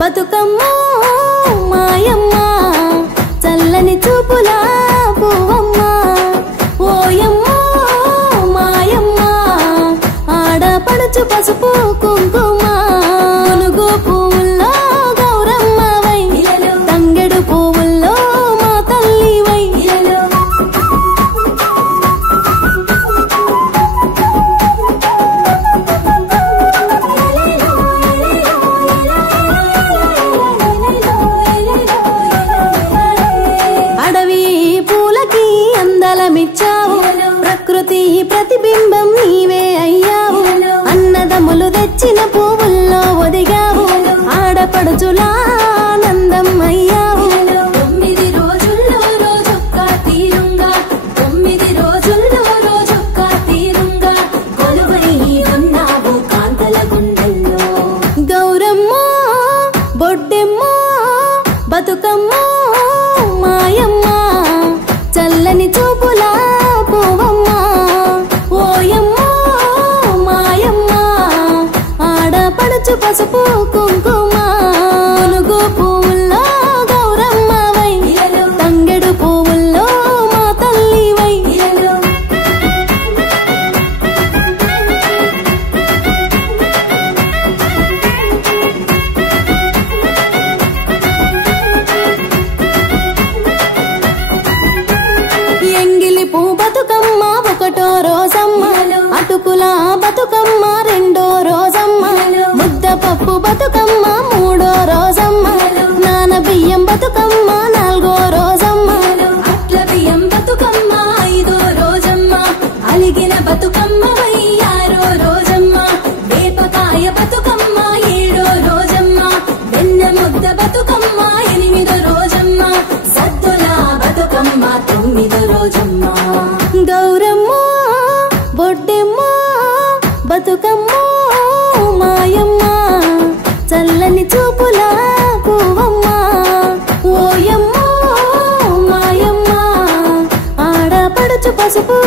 బతుకమ్మో మాయమ్మ చల్లని చూపులా పువ్వమ్మ ఓయమ్మ మాయమ్మ ఆడపడుచు పసుపు కుంకుమ మునుగు పువ్వుల్లో గౌరమ్మవై తంగెడు పువ్వుల్లో మా తల్లివై ప్రకృతి ప్రతిబింబం నీవే అయ్యావు అన్నదమ్ములు తెచ్చిన పువ్వుల్లో ఒదిగావు ఆడపడుచులా ఆనందం అయ్యావు 9 రోజుల్లో రోజొక్క తీరుంగా 9 రోజుల్లో రోజొక్క తీరుంగా కొలువై ఉన్నావు కాంతల గుండెల్లో గౌరమ్మో బొడ్డెమ్మో బతుకమ్మో మాయమ్మ చల్లని చూపులా పువ్వమ్మ ఓయమ్మ మాయమ్మ ఆడపడుచు పసుపు కుంకుమ మునుగు పువ్వుల్లో గౌరమ్మవై తంగెడు పువ్వుల్లో మా తల్లివై ఎంగిలి పూ బతుకమ్మ ఒకటో రోజమ్మ అటుకుల బతుకమ్మ రెండో రోజమ్మ ముద్ద పప్పు బతుకమ్మ మూడో రోజమ్మ నాన బియ్యం బతుకమ్మ నాలుగో రోజమ్మ అట్ల బియ్యం బతుకమ్మ ఐదో రోజమ్మ అలిగిన బతుకమ్మ ఆరో రోజమ్మ వేపకాయ బతుకమ్మ ఏడో రోజమ్మ వెన్న ముద్ద బతుకమ్మ ఎనిమిదో రోజమ్మ సద్దుల బతుకమ్మ తొమ్మిదో రోజమ్మ గౌరమ్మో బొడ్డెమ్మో బతుకమ్మో మాయమ్మ చల్లని చూపులా పువ్వమ్మ ఓయమ్మ మాయమ్మ ఆడపడుచు పసుపు